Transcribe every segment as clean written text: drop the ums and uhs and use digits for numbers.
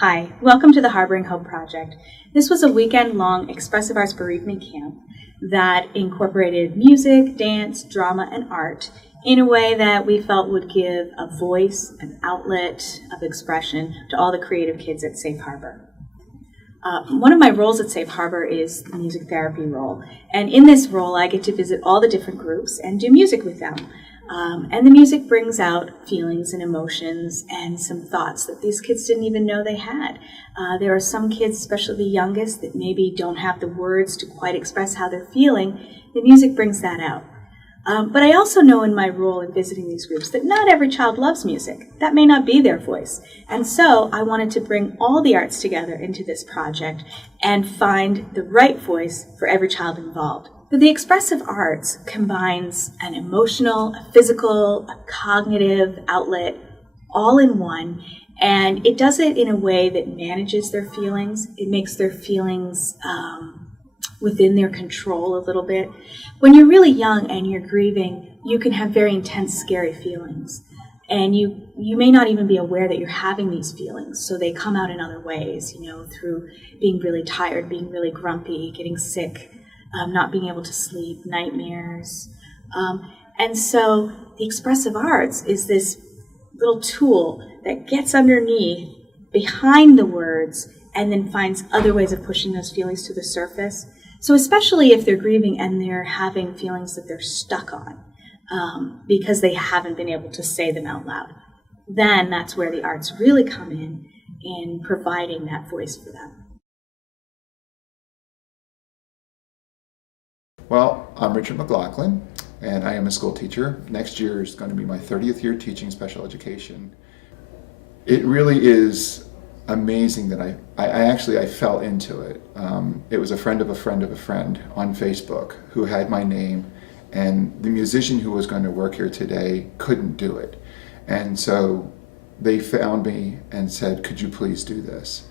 Hi, welcome to the Harboring Hope Project. This was a weekend-long expressive arts bereavement camp that incorporated music, dance, drama, and art in a way that we felt would give a voice, an outlet of expression to all the creative kids at Safe Harbor. One of my roles at Safe Harbor is the music therapy role, and in this role I get to visit all the different groups and do music with them. And the music brings out feelings and emotions and some thoughts that these kids didn't even know they had. There are some kids, especially the youngest, that maybe don't have the words to quite express how they're feeling. The music brings that out. But I also know in my role in visiting these groups that not every child loves music. That may not be their voice. And so I wanted to bring all the arts together into this project and find the right voice for every child involved. So the expressive arts combines an emotional, a physical, a cognitive outlet all in one, and it does it in a way that manages their feelings. It makes their feelings within their control a little bit. When you're really young and you're grieving, you can have very intense, scary feelings. And you may not even be aware that you're having these feelings. So they come out in other ways, through being really tired, being really grumpy, getting sick, not being able to sleep, nightmares. And so the expressive arts is this little tool that gets underneath, behind the words, and then finds other ways of pushing those feelings to the surface. So especially if they're grieving and they're having feelings that they're stuck on because they haven't been able to say them out loud, then that's where the arts really come in providing that voice for them. Well, I'm Richard McLaughlin, and I am a school teacher. Next year is going to be my 30th year teaching special education. It really is amazing that I fell into it. It was a friend of a friend of a friend on Facebook who had my name, and the musician who was going to work here today couldn't do it. And so they found me and said, could you please do this?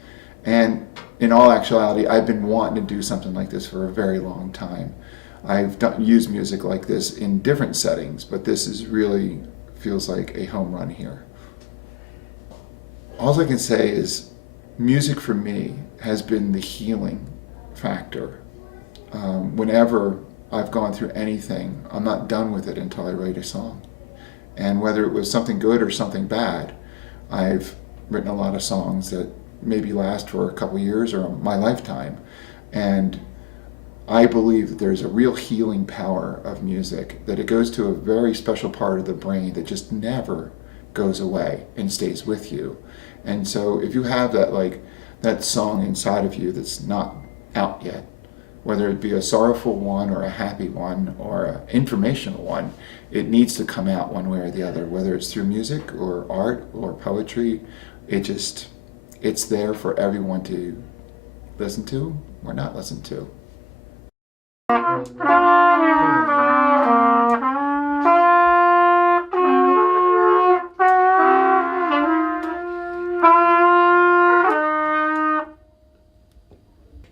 And in all actuality, I've been wanting to do something like this for a very long time. I've used music like this in different settings, but this is really feels like a home run here. All I can say is music for me has been the healing factor. Whenever I've gone through anything, I'm not done with it until I write a song. And whether it was something good or something bad, I've written a lot of songs that maybe last for a couple years or my lifetime. And I believe that there's a real healing power of music, that it goes to a very special part of the brain that just never goes away and stays with you. And so if you have that song inside of you that's not out yet, whether it be a sorrowful one or a happy one or an informational one, it needs to come out one way or the other, whether it's through music or art or poetry. It's there for everyone to listen to or not listen to.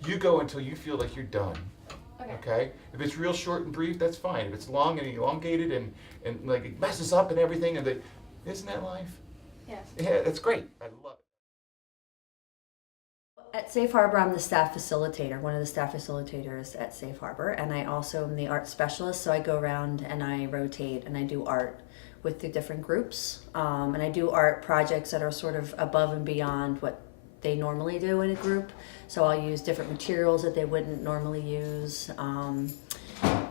You go until you feel like you're done. Okay? If it's real short and brief, that's fine. If it's long and elongated and like it messes up and everything, isn't that life? Yes. Yeah, that's great. I love it. At Safe Harbor, I'm the staff facilitator, one of the staff facilitators at Safe Harbor, and I also am the art specialist, so I go around and I rotate and I do art with the different groups, and I do art projects that are sort of above and beyond what they normally do in a group, so I'll use different materials that they wouldn't normally use,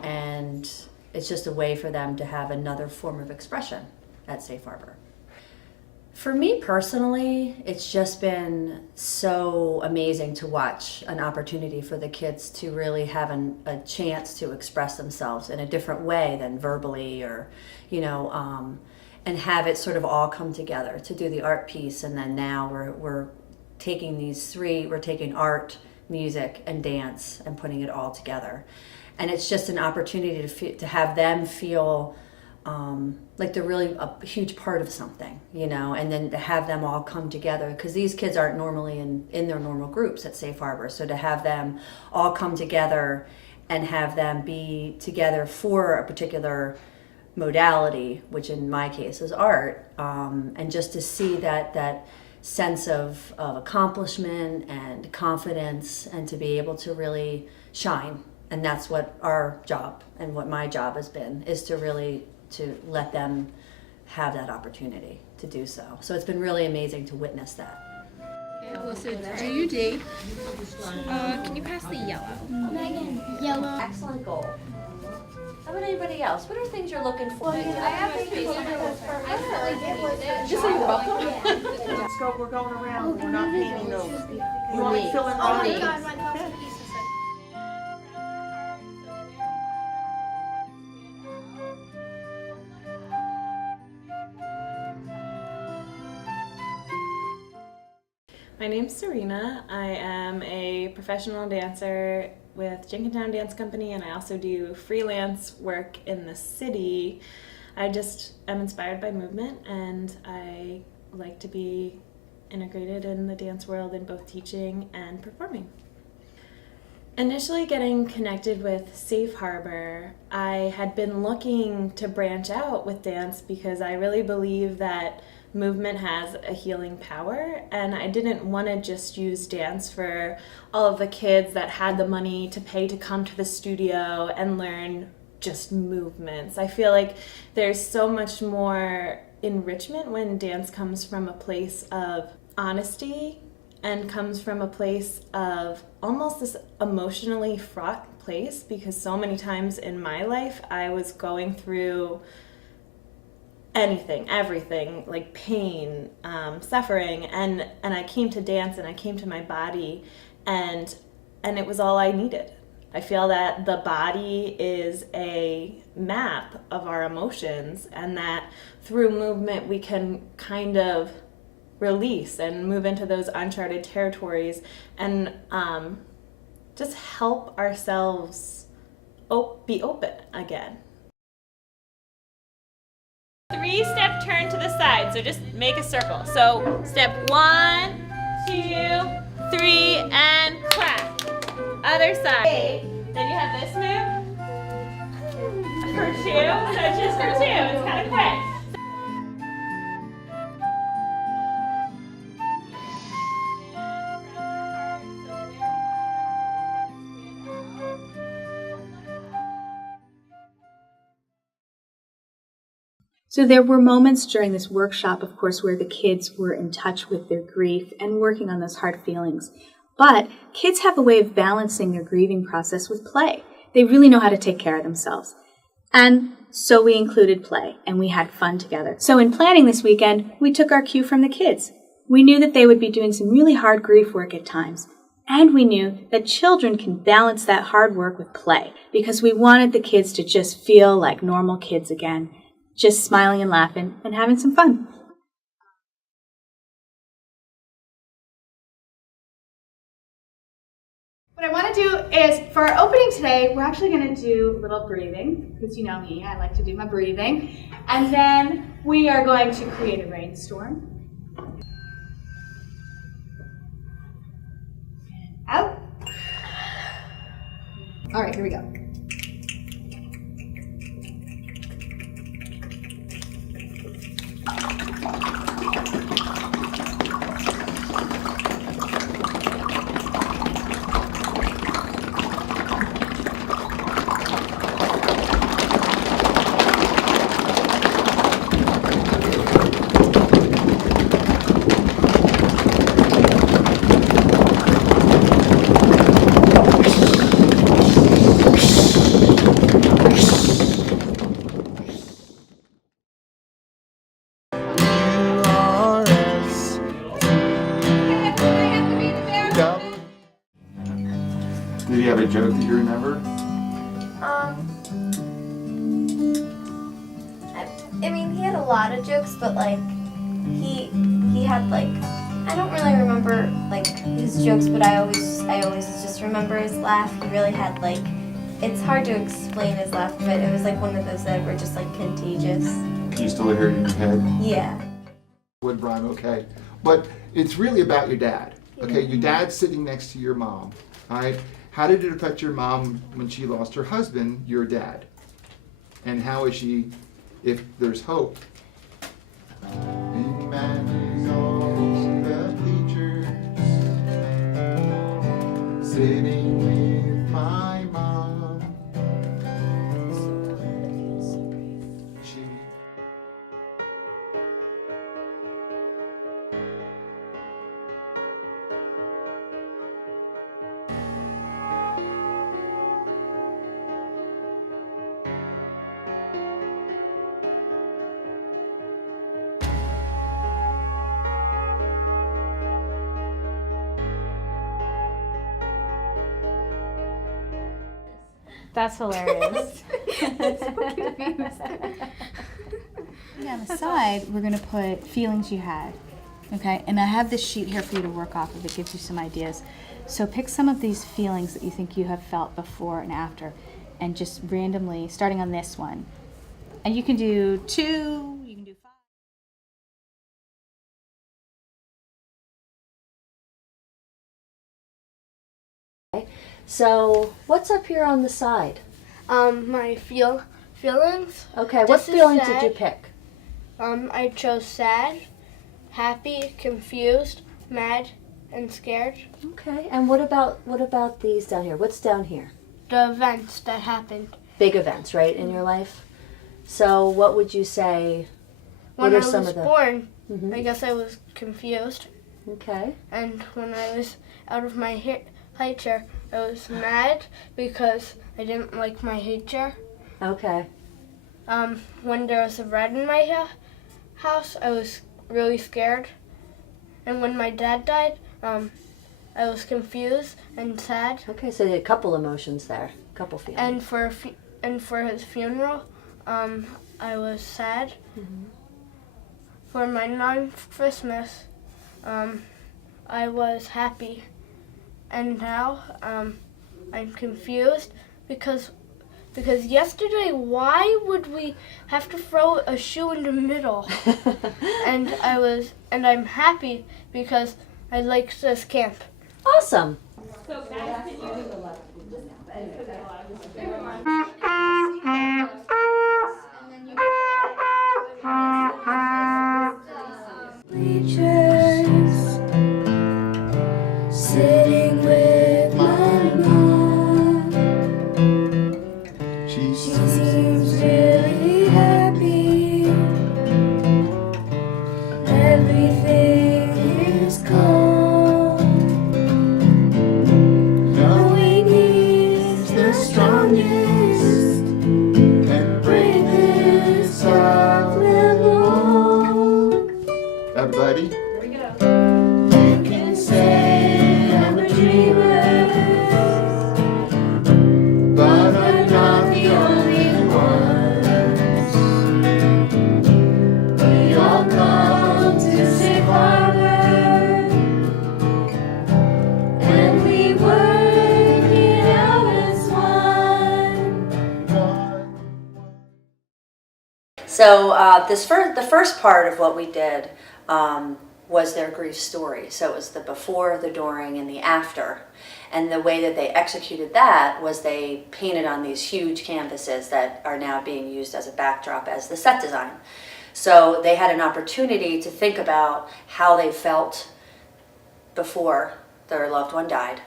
and it's just a way for them to have another form of expression at Safe Harbor. For me personally, it's just been so amazing to watch an opportunity for the kids to really have a chance to express themselves in a different way than verbally or, and have it sort of all come together to do the art piece. And then now we're taking we're taking art, music, and dance and putting it all together. And it's just an opportunity to have them feel like they're really a huge part of something, and then to have them all come together, because these kids aren't normally in their normal groups at Safe Harbor. So to have them all come together and have them be together for a particular modality, which in my case is art, and just to see that sense of accomplishment and confidence, and to be able to really shine. And that's what our job and what my job has been, is to really to let them have that opportunity to do so. So it's been really amazing to witness that. So do you date? Can you pass the yellow? Megan, yellow. Excellent goal. How about anybody else? What are things you're looking for? I have a picture for her. Just so you're welcome. Let's go, we're going around, we're not painting those. You want me to fill in Oh all my these? god, my puzzle pieces. My name's Serena. I am a professional dancer with Jenkintown Dance Company, and I also do freelance work in the city. I just am inspired by movement, and I like to be integrated in the dance world in both teaching and performing. Initially getting connected with Safe Harbor, I had been looking to branch out with dance because I really believe that movement has a healing power, and I didn't want to just use dance for all of the kids that had the money to pay to come to the studio and learn just movements. I feel like there's so much more enrichment when dance comes from a place of honesty and comes from a place of almost this emotionally fraught place, because so many times in my life I was going through anything, everything, like pain, suffering, and I came to dance and I came to my body, and it was all I needed. I feel that the body is a map of our emotions, and that through movement we can kind of release and move into those uncharted territories and just help ourselves be open again. 3-step turn to the side, so just make a circle. So step 1, 2, 3, and clap. Other side. Then you have this move for 2, so it's just for 2, it's kind of quick. So there were moments during this workshop, of course, where the kids were in touch with their grief and working on those hard feelings. But kids have a way of balancing their grieving process with play. They really know how to take care of themselves. And so we included play, and we had fun together. So in planning this weekend, we took our cue from the kids. We knew that they would be doing some really hard grief work at times. And we knew that children can balance that hard work with play, because we wanted the kids to just feel like normal kids again, just smiling and laughing and having some fun. What I want to do is, for our opening today, we're actually going to do a little breathing, because you know me, I like to do my breathing. And then we are going to create a rainstorm. Out. All right, here we go. Did you have a joke that you remember? I mean, he had a lot of jokes, but like, he had like, I don't really remember like his jokes, but I always just remember his laugh. He really had like, it's hard to explain his laugh, but it was like one of those that were just like contagious. You still hear it in your head? Yeah. Would rhyme, okay. But it's really about your dad. Okay, your dad's sitting next to your mom. All right. How did it affect your mom when she lost her husband, your dad? And how is she, if there's hope? In man is all that sitting with my mom. She That's hilarious. On the side, we're going to put feelings you had. Okay, and I have this sheet here for you to work off of. It gives you some ideas. So pick some of these feelings that you think you have felt before and after, and just randomly, starting on this one. And you can do 2, you can do 5. So, what's up here on the side? My feelings. Okay, what This is feelings did sad. you pick? I chose sad, happy, confused, mad, and scared. Okay, and what about these down here? What's down here? The events that happened. Big events, right, in your life? So, what would you say? When What I are some was of the? born, Mhm. I guess I was confused. Okay. And when I was out of my high chair, I was mad because I didn't like my high chair. Okay. When there was a rat in my house, I was really scared. And when my dad died, I was confused and sad. Okay, so you had a couple emotions there, a couple feelings. And for his funeral, I was sad. For my ninth Christmas, I was happy. And now I'm confused because yesterday, why would we have to throw a shoe in the middle? and I'm happy because I like this camp. Awesome. Sitting with my mom. She Seems really happy. Everything is calm. Knowing he's the strongest and bravest of them all. everybody. You can say I'm a dreamer, But I'm not the only ones. We all come to Safe Harbor, and we work it out as one. So the first part of what we did was their grief story. So it was the before, the during, and the after. And the way that they executed that was they painted on these huge canvases that are now being used as a backdrop as the set design. So they had an opportunity to think about how they felt before their loved one died,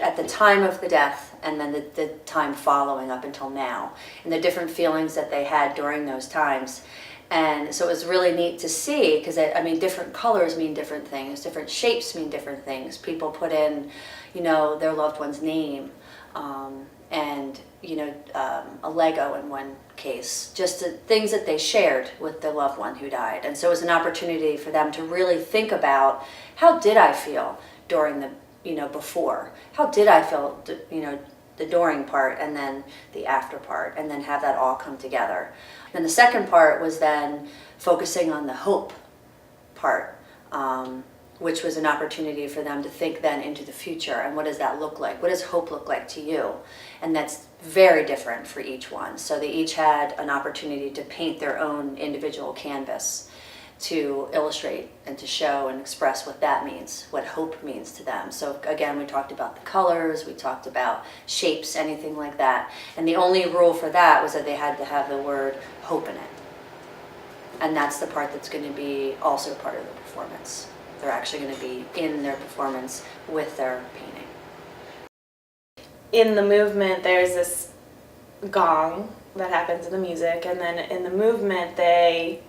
at the time of the death, and then the time following up until now, and the different feelings that they had during those times. And so it was really neat to see, because I mean, different colors mean different things, different shapes mean different things. People put in, their loved one's name, and a Lego in one case, just things that they shared with their loved one who died. And so it was an opportunity for them to really think about, how did I feel during the before? How did I feel, the during part and then the after part, and then have that all come together. And the second part was then focusing on the hope part, which was an opportunity for them to think then into the future, and what does that look like? What does hope look like to you? And that's very different for each one. So they each had an opportunity to paint their own individual canvas to illustrate and to show and express what that means, what hope means to them. So again, we talked about the colors, we talked about shapes, anything like that. And the only rule for that was that they had to have the word hope in it. And that's the part that's going to be also part of the performance. They're actually going to be in their performance with their painting. in the movement, there's this gong that happens in the music, and then in the movement, they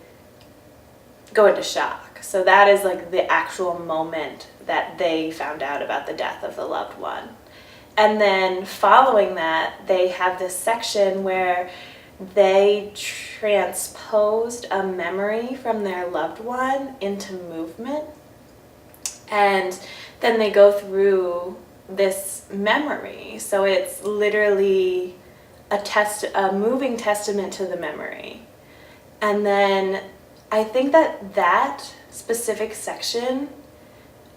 go into shock. So that is like the actual moment that they found out about the death of the loved one. And then following that, they have this section where they transposed a memory from their loved one into movement. And then they go through this memory. So it's literally a moving testament to the memory. And then I think that specific section,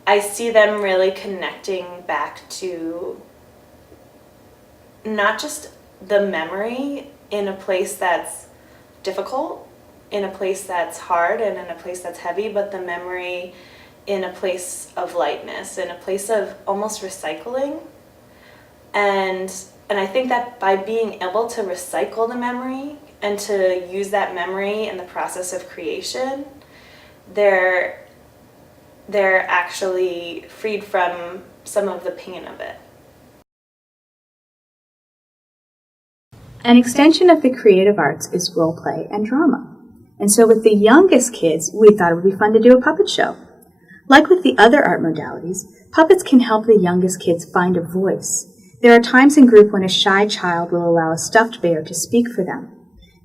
I see them really connecting back to not just the memory in a place that's difficult, in a place that's hard, and in a place that's heavy, but the memory in a place of lightness, in a place of almost recycling. And I think that by being able to recycle the memory and to use that memory in the process of creation, they're actually freed from some of the pain of it. An extension of the creative arts is role play and drama. And so with the youngest kids, we thought it would be fun to do a puppet show. Like with the other art modalities, puppets can help the youngest kids find a voice. There are times in group when a shy child will allow a stuffed bear to speak for them.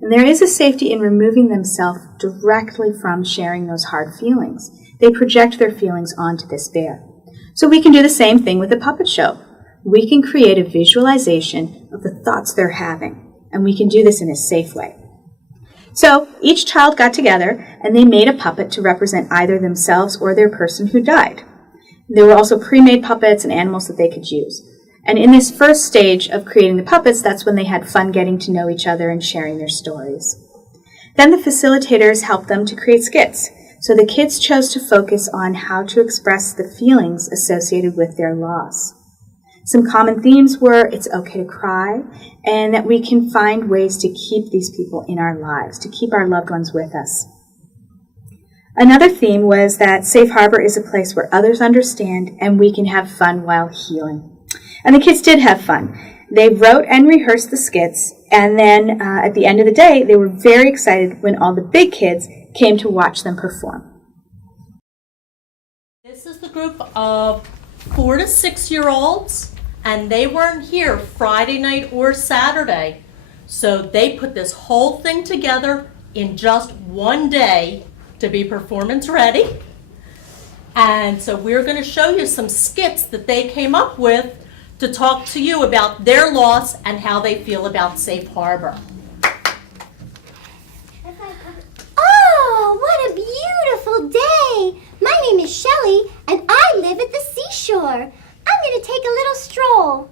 And there is a safety in removing themselves directly from sharing those hard feelings. They project their feelings onto this bear. So we can do the same thing with a puppet show. We can create a visualization of the thoughts they're having, and we can do this in a safe way. So each child got together and they made a puppet to represent either themselves or their person who died. There were also pre-made puppets and animals that they could use. And in this first stage of creating the puppets, that's when they had fun getting to know each other and sharing their stories. Then the facilitators helped them to create skits. So the kids chose to focus on how to express the feelings associated with their loss. Some common themes were it's okay to cry, and that we can find ways to keep these people in our lives, to keep our loved ones with us. Another theme was that Safe Harbor is a place where others understand and we can have fun while healing. And the kids did have fun. They wrote and rehearsed the skits, and then at the end of the day, they were very excited when all the big kids came to watch them perform. This is the group of 4 to 6-year-olds, and they weren't here Friday night or Saturday. So they put this whole thing together in just one day to be performance ready. And so we're going to show you some skits that they came up with to talk to you about their loss and how they feel about Safe Harbor. Oh, what a beautiful day! My name is Shelley, and I live at the seashore. I'm going to take a little stroll.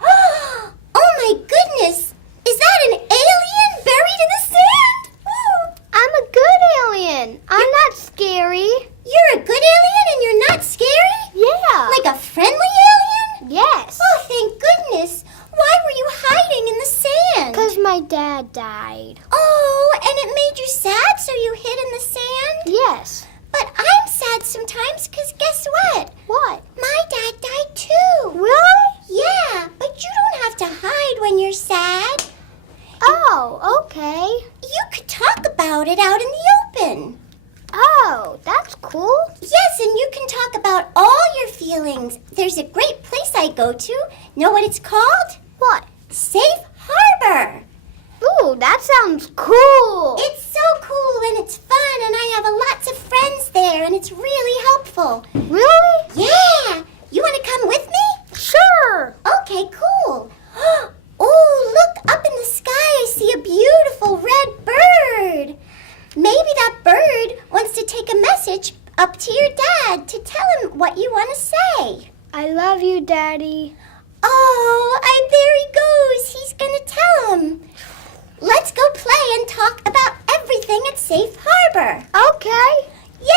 Oh my goodness! Is that an alien buried in the sand? Oh. I'm a good alien. I'm not scary. You're a good alien and you're not scary? Yeah. Like a friendly alien? Yes. Oh, thank goodness. Why were you hiding in the sand? Because my dad died. Oh, and it made you sad, so you hid in the sand? Yes. But I'm sad sometimes because guess what? What? My dad died too. Really? Yeah, but you don't have to hide when you're sad. Oh, okay. You could talk about it out in the open. Oh, that's cool. Yes, and you can talk about all your feelings. There's a great place I go to. Know what it's called? What? Safe Harbor. Ooh, that sounds cool. It's so cool and it's fun and I have lots of friends there and it's really helpful. Really? Yeah. You want to come with me? Sure. Okay, cool. Oh, look, up in the sky I see a beautiful red bird. Maybe that bird wants to take a message up to your dad to tell him what you want to say. I love you, Daddy. Oh, there he goes. He's going to tell him. Let's go play and talk about everything at Safe Harbor. Okay. Yay!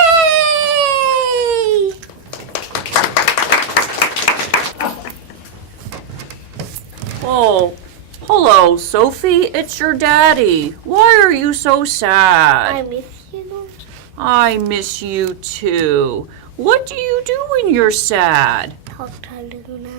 Oh, hello, Sophie. It's your daddy. Why are you so sad? I miss you. I miss you too. What do you do when you're sad? Talk to Luna.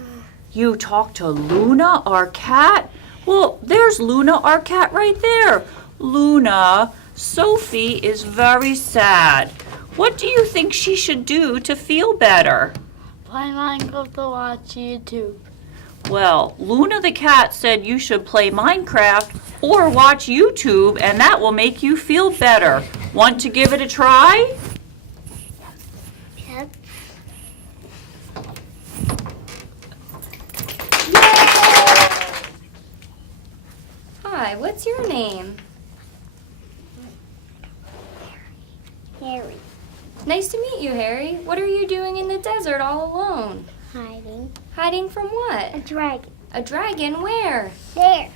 You talked to Luna, our cat? Well, there's Luna, our cat, right there. Luna, Sophie is very sad. What do you think she should do to feel better? Play Minecraft to watch YouTube. Well, Luna the cat said you should play Minecraft or watch YouTube, and that will make you feel better. Want to give it a try? Yep. Hi, what's your name? Harry. Nice to meet you, Harry. What are you doing in the desert all alone? Hiding. Hiding from A what? dragon. A dragon? Where? There.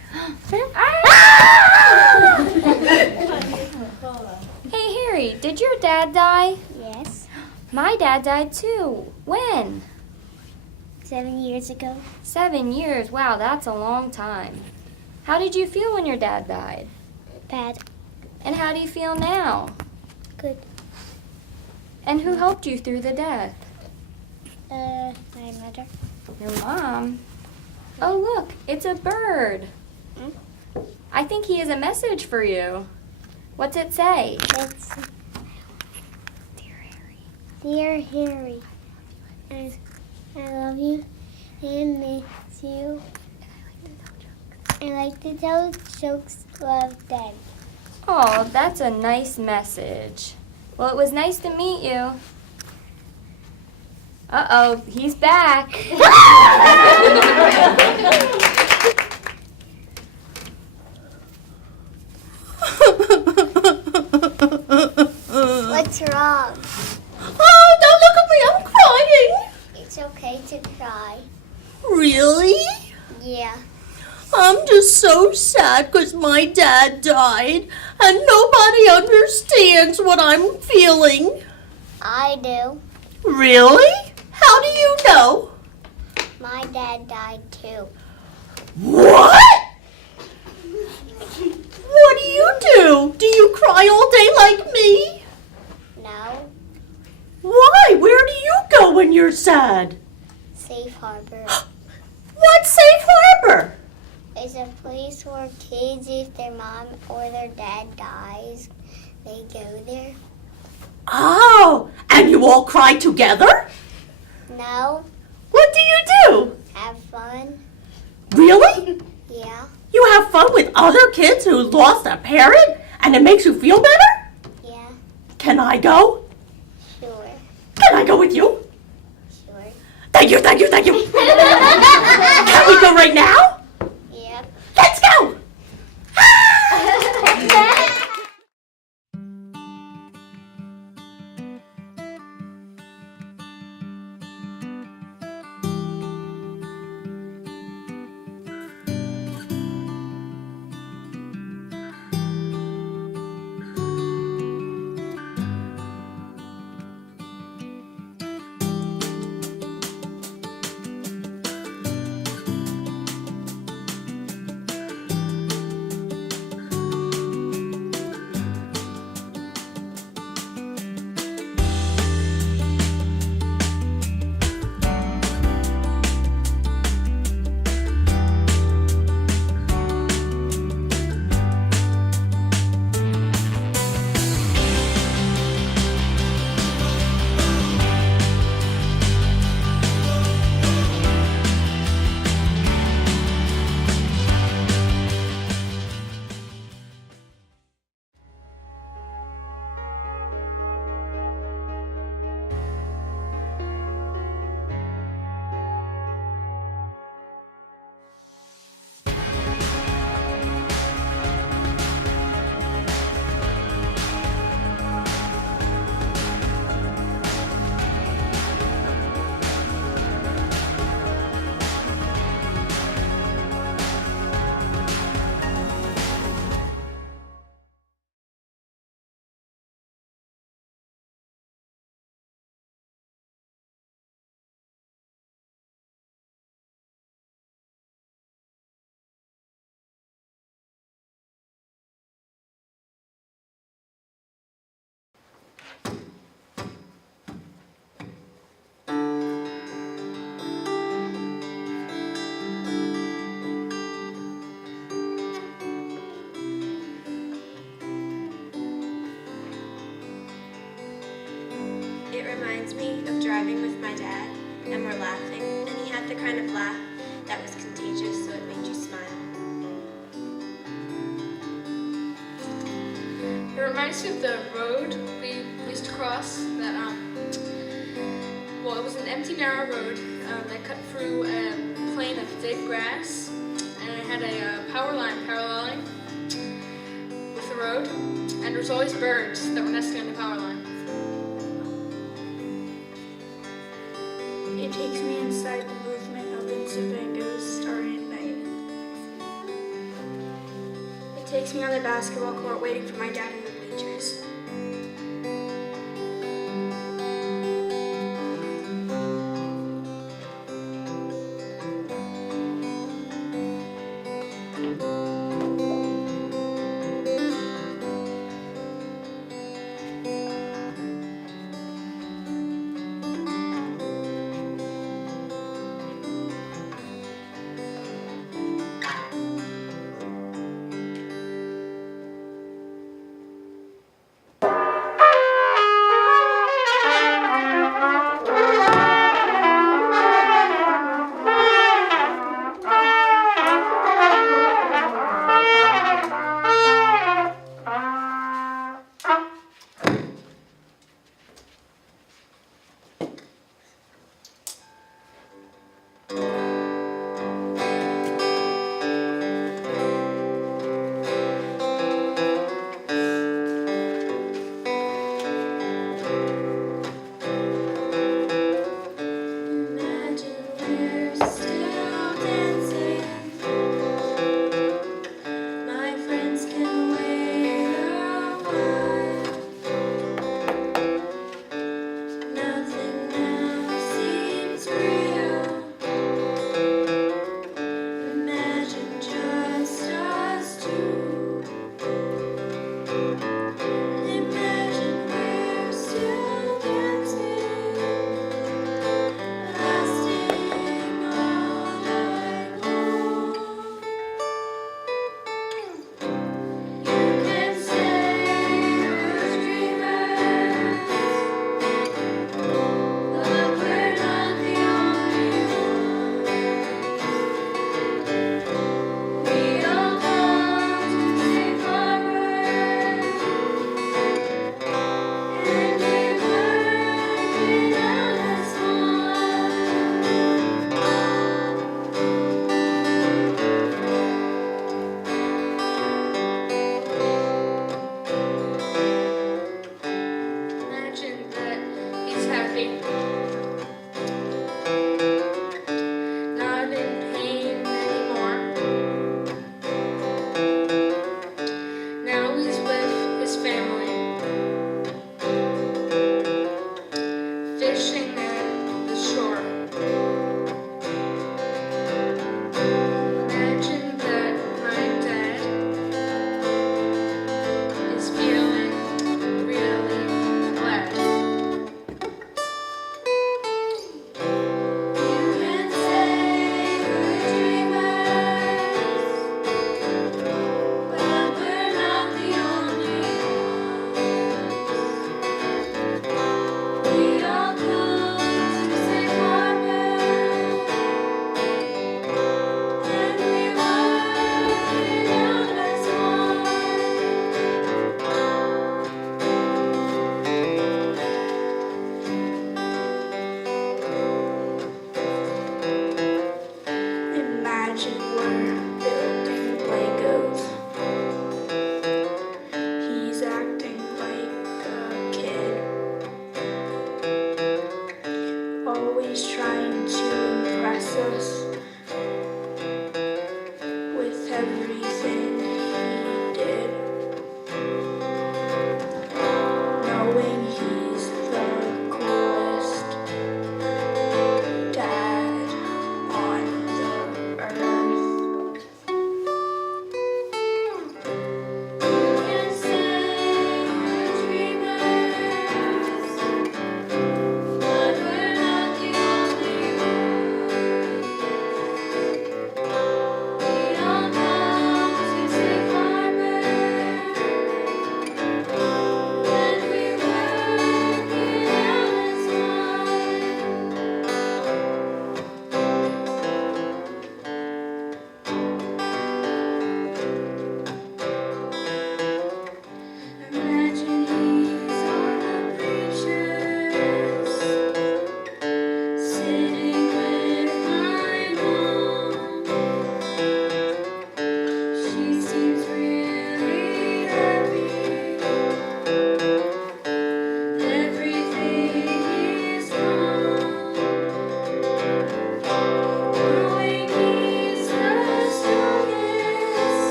Hey, Harry, did your dad die? Yes. My dad died too. When? 7 years ago. 7 years. Wow, that's a long time. How did you feel when your dad died? Bad. And how do you feel now? Good. And who helped you through the death? My mother. Your mom. Oh, look, it's a bird. I think he has a message for you. What's it say? It's Dear Harry, I love you and miss you. I like to tell jokes, love Daddy. Oh, that's a nice message. Well, it was nice to meet you. Uh-oh, he's back. What's wrong? Oh, don't look at me, I'm crying. It's okay to cry. Really? Yeah. I'm just so sad because my dad died and nobody understands what I'm feeling. I do. Really? How do you know? My dad died too. What? What do you do? Do you cry all day like me? No. Why? Where do you go when you're sad? Safe Harbor. What's Safe Harbor? It's a place where kids, if their mom or their dad dies, they go there. Oh, and you all cry together? No. What do you do? Have fun. Really? Yeah. You have fun with other kids who lost a parent and it makes you feel better? Yeah. Can I go? Sure. Can I go with you? Sure. Thank you, thank you, thank you. Can we go right now? Yep. Let's go! driving with my dad and we're laughing, and he had the kind of laugh that was contagious, so it made you smile. It reminds me of the road we used to cross that, well, it was an empty, narrow road that cut through a plain of dead grass, and it had a power line paralleling with the road, and there was always birds that were nesting on the power line. It takes me inside the movement of Vincent Van Gogh's Starry Night. It takes me on the basketball court waiting for my dad in the bleachers.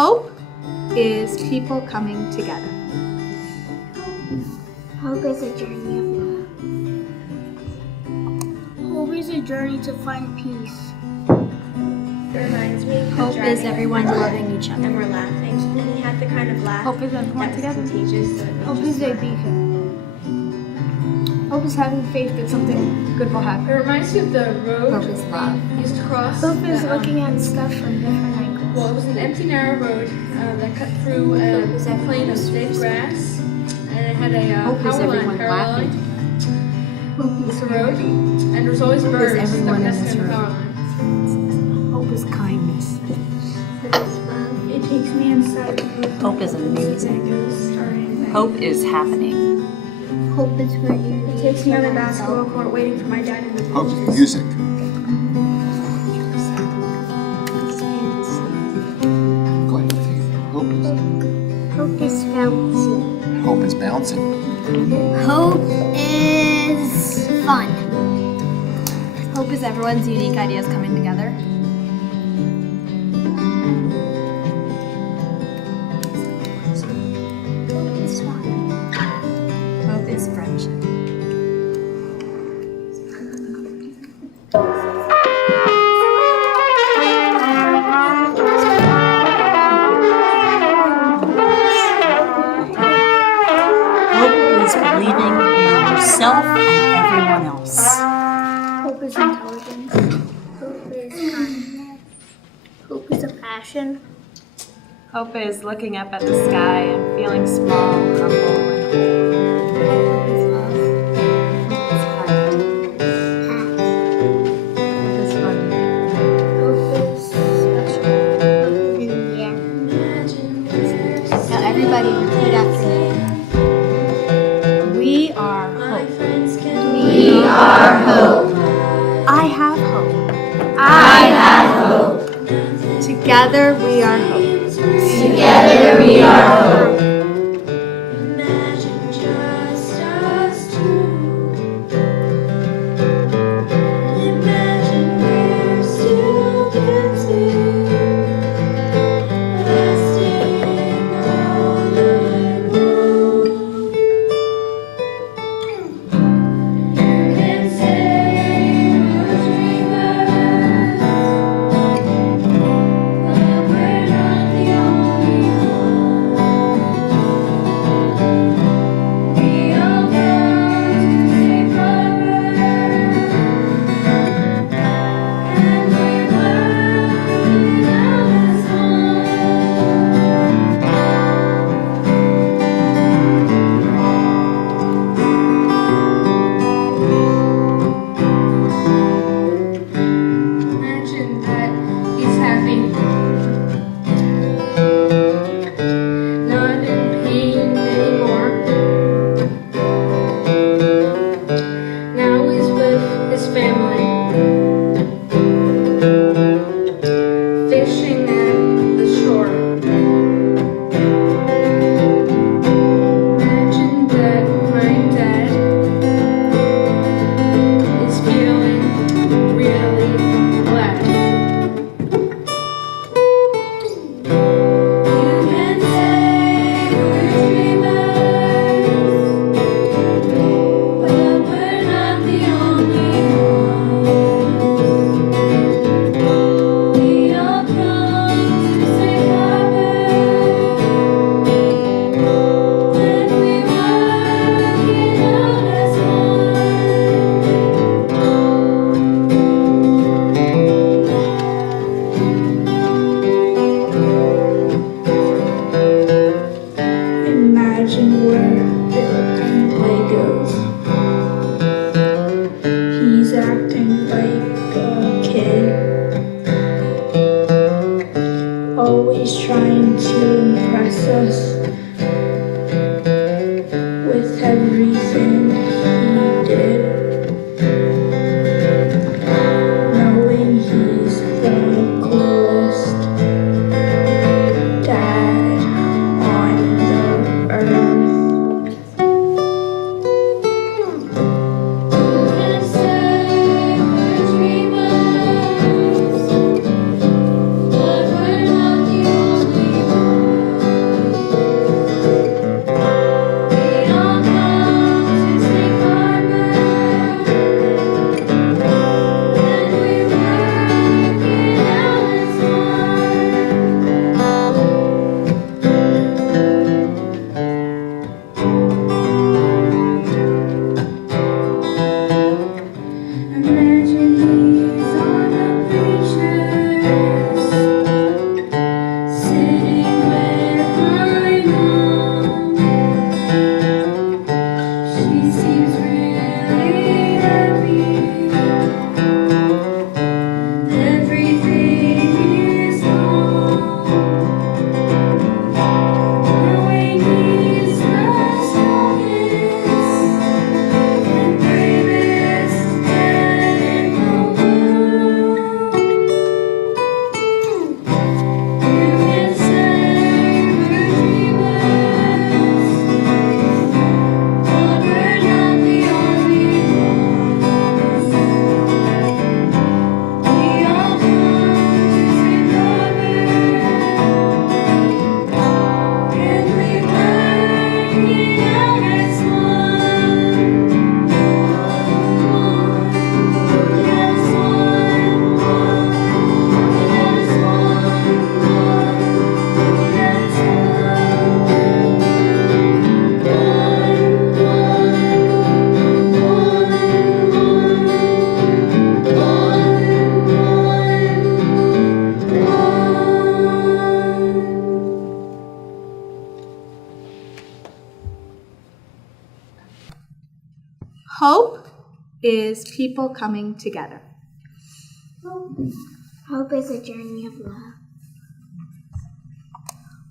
Hope is people coming together. Hope is a journey of love. Hope is a journey to find peace. It reminds me of Hope driving is everyone in the car loving each other. and we're laughing, and he had the kind of laugh Hope is everyone that was together. contagious. So it made Hope you is a smile. beacon. Hope is having faith that something good will It happen. reminds me of the road Hope is love. we used to cross. Hope is that, looking at stuff from different angles. Well, it was an empty, narrow road that cut through a plain of dead grass, and it had a Hope is power line everyone parallel laughing. with the road, and there was always birds that everyone were in nesting this in the room. power line. Hope is kindness. It takes me inside. Hope is amazing. Hope is happening. Hope is where you It takes me on the basketball court waiting for my dad in the Hope is music. Go ahead. Hope is. Hope is bouncy. Hope is bouncing. Hope is fun. Hope is everyone's unique ideas coming together. Hope is friendship. Hope is believing in yourself and everyone else. Hope is intelligence. Hope is kindness. Hope is a passion. Hope is looking up at the sky and feeling small, humble, and Hope is love. hope is fun. Hope is special. New Year. Now everybody repeat after me. We are hope. We are hope. I have hope. I have hope. Together we are hope. Together we are hope. Imagine just us two. Imagine we're still dancing, lasting all night long. You can say we're dreamers, but we're not the only ones. is people coming together. Hope is a journey of love.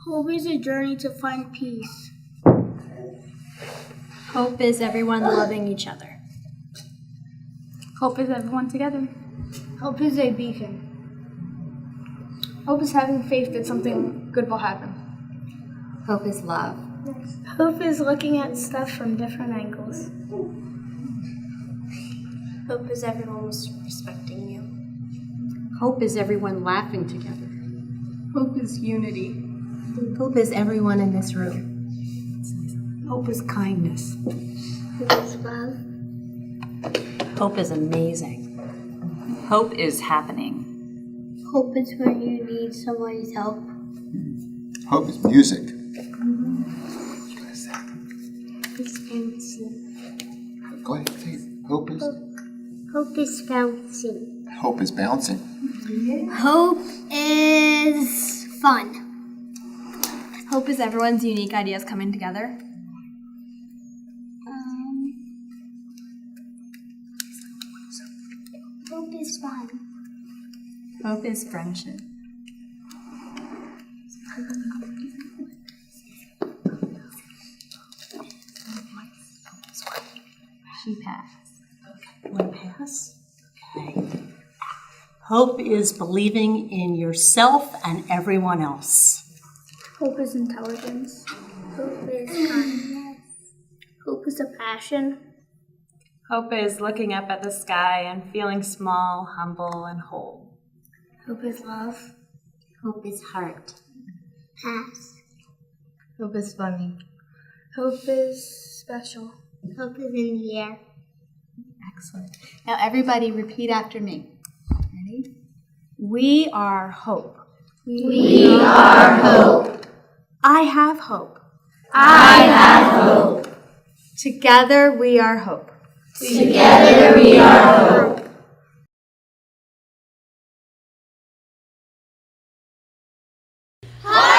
Hope is a journey to find peace. Hope is everyone loving each other. Hope is everyone together. Hope is a beacon. Hope is having faith that something good will happen. Hope is love. Hope is looking at stuff from different angles. Hope is everyone respecting you. Hope is everyone laughing together. Hope is unity. Hope is everyone in this room. Hope is kindness. Hope is love. Hope is amazing. Hope is happening. Hope is when you need somebody's help. Hope is music. It's bouncing. Go ahead, Faith. Hope is bouncing. hope is bouncing. Hope is fun. Hope is everyone's unique ideas coming together. Hope is fun. Hope is friendship. She passed. One pass. Okay. Hope is believing in yourself and everyone else. Hope is intelligence. Hope is kindness. Hope is a passion. Hope is looking up at the sky and feeling small, humble, and whole. Hope is love. Hope is heart. Pass. Hope is funny. Hope is special. Hope is in the air. Excellent. Now everybody repeat after me. Ready? We are hope. We are hope. I have hope. I have hope. Together we are hope. Together we are hope. Hi!